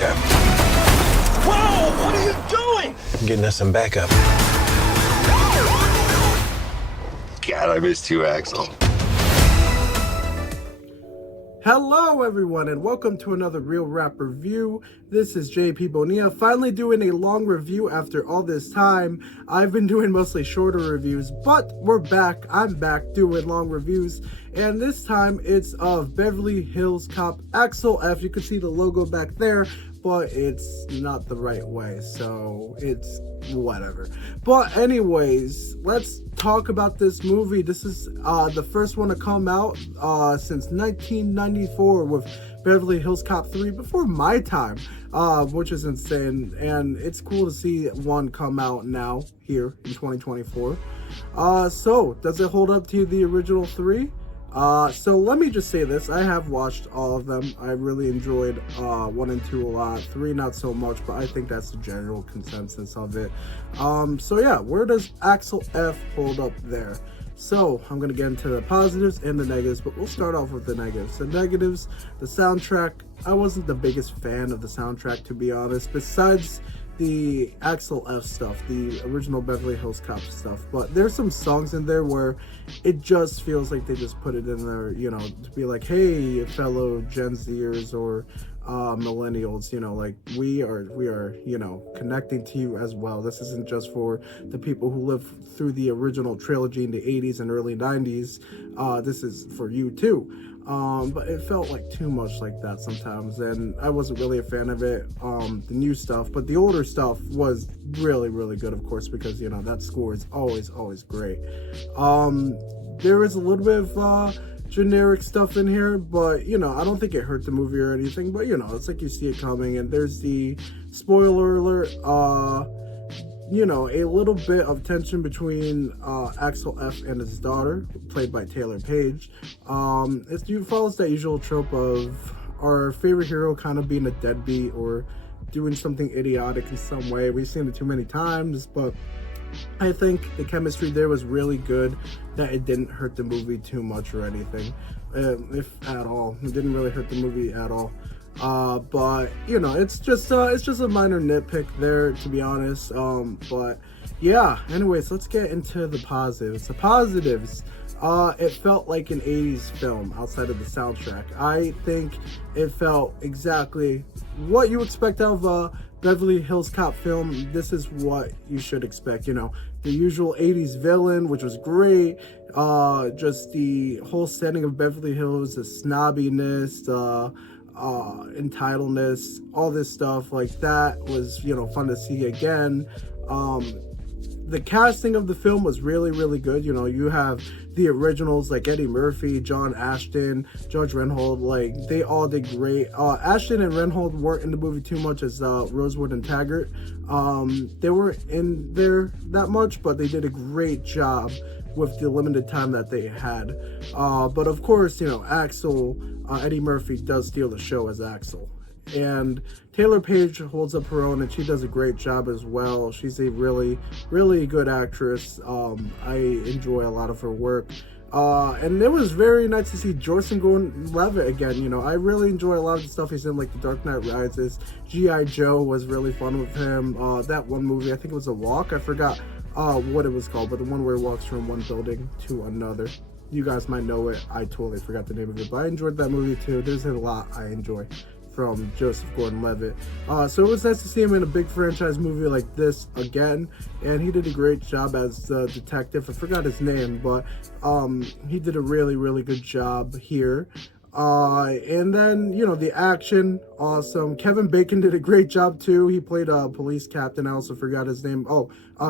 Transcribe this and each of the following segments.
backup. Whoa! What are you doing? I'm getting us some backup. God, I missed you, Axel. Hello everyone and welcome to another Real Rap Review. This is JP Bonilla, finally doing a long review after all this time. I've been doing mostly shorter reviews, but we're back. I'm back doing long reviews, and this time it's of Beverly Hills Cop Axel F. You can see the logo back there, but it's not the right way, so it's whatever. But anyways, let's talk about this movie. This is the first one to come out since 1994 with Beverly Hills Cop 3, before my time, which is insane, and it's cool to see one come out now here in 2024. So does it hold up to the original three? So let me just say this, I have watched all of them. I really enjoyed 1 and 2 a lot, 3 not so much, but I think that's the general consensus of it. So yeah, where does Axel F hold up there? So I'm gonna get into the positives and the negatives, but we'll start off with the negatives. The negatives, the soundtrack, I wasn't the biggest fan of the soundtrack, to be honest, besides the Axel F stuff, the original Beverly Hills Cop stuff. But there's some songs in there where it just feels like they just put it in there, you know, to be like, hey, fellow Gen Zers or millennials, you know, like we are, you know, connecting to you as well. This isn't just for the people who lived through the original trilogy in the 80s and early 90s. This is for you too. But it felt like too much like that sometimes, and I wasn't really a fan of it. The new stuff, but the older stuff was really good, of course, because, you know, that score is always great. There is a little bit of generic stuff in here, but, you know, I don't think it hurt the movie or anything, but, you know, it's like you see it coming. And there's the spoiler alert, you know, a little bit of tension between Axel F and his daughter, played by Taylor Page. It follows that usual trope of our favorite hero kind of being a deadbeat or doing something idiotic in some way. We've seen it too many times, but I think the chemistry there was really good, that it didn't hurt the movie too much or anything, if at all. It didn't really hurt the movie at all. But, you know, it's just a minor nitpick there, to be honest. But yeah, anyways, let's get into the positives. The positives, it felt like an 80s film outside of the soundtrack. I think it felt exactly what you expect out of a Beverly Hills Cop film. This is what you should expect, you know, the usual 80s villain, which was great. Just the whole setting of Beverly Hills, the snobbiness, entitledness, all this stuff like that was, you know, fun to see again. The casting of the film was really good. You know, you have the originals like Eddie Murphy, John Ashton, Judge Reinhold, like they all did great. Ashton and Reinhold weren't in the movie too much as Rosewood and Taggart. They weren't in there that much, but they did a great job with the limited time that they had. But of course, you know, Axel, Eddie Murphy does steal the show as Axel. And Taylor Page holds up her own, and she does a great job as well. She's a really good actress. I enjoy a lot of her work. And it was very nice to see Joseph Gordon-Levitt again. You know, I really enjoy a lot of the stuff he's in, like The Dark Knight Rises. G.I. Joe was really fun with him. That one movie, I think it was A Walk. I forgot what it was called, but the one where he walks from one building to another. You guys might know it. I totally forgot the name of it, but I enjoyed that movie too. There's a lot I enjoy from Joseph Gordon-Levitt. So it was nice to see him in a big franchise movie like this again, and he did a great job as the detective. I forgot his name, but he did a really good job here. And then, you know, the action, awesome. Kevin Bacon did a great job too. He played a police captain. I also forgot his name.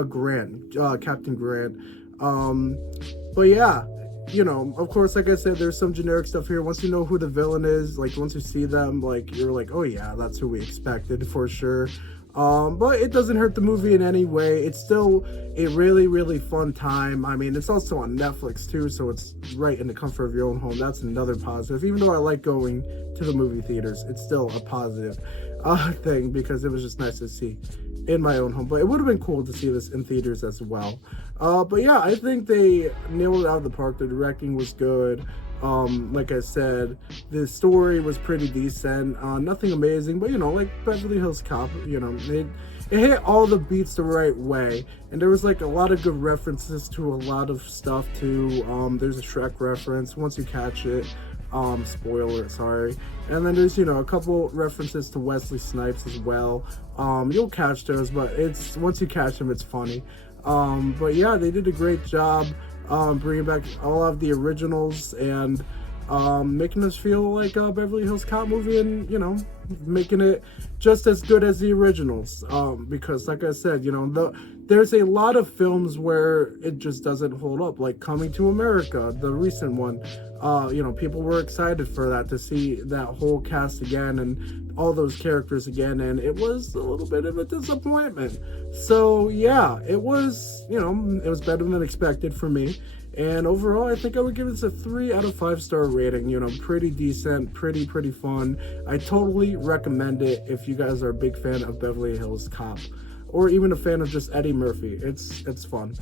Grant, Captain Grant. But yeah, you know, of course, like I said, there's some generic stuff here. Once you know who the villain is, like once you see them, like you're like, oh yeah, that's who we expected for sure. But it doesn't hurt the movie in any way. It's still a really fun time. I mean, it's also on Netflix too, so it's right in the comfort of your own home. That's another positive. Even though I like going to the movie theaters, it's still a positive thing, because it was just nice to see in my own home. But it would have been cool to see this in theaters as well. But yeah, I think they nailed it out of the park. The directing was good. Like I said, the story was pretty decent. Nothing amazing, but like Beverly Hills Cop, it hit all the beats the right way, and there was like a lot of good references to a lot of stuff too. There's a Shrek reference once you catch it. Spoiler, sorry. And then there's a couple references to Wesley Snipes as well. You'll catch those, but it's once you catch them, it's funny. But yeah, they did a great job bringing back all of the originals and making us feel like a Beverly Hills Cop movie, and making it just as good as the originals. Because like I said, there's a lot of films where it just doesn't hold up, like Coming to America, the recent one. People were excited for that, to see that whole cast again and all those characters again, and it was a little bit of a disappointment. So yeah, it was better than expected for me. And overall, I think I would give this a 3 out of 5 star rating. Pretty decent, pretty fun. I totally recommend it if you guys are a big fan of Beverly Hills Cop, or even a fan of just Eddie Murphy. It's fun.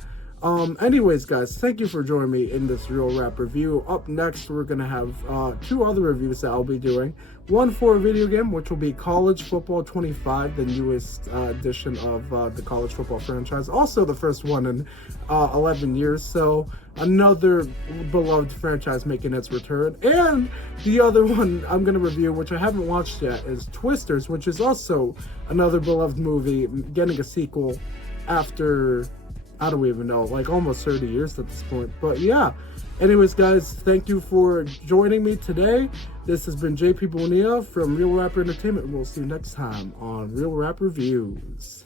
Anyways, guys, thank you for joining me in this Real Rap review. Up next, we're gonna have 2 other reviews that I'll be doing. One for a video game, which will be College Football 25, the newest edition of the college football franchise. Also the first one in 11 years, so another beloved franchise making its return. And the other one I'm gonna review, which I haven't watched yet, is Twisters, which is also another beloved movie getting a sequel after, I don't even know, like almost 30 years at this point. But yeah, anyways, guys, thank you for joining me today. This has been JP Bonilla from Real Rap Entertainment. We'll see you next time on Real Rap Reviews.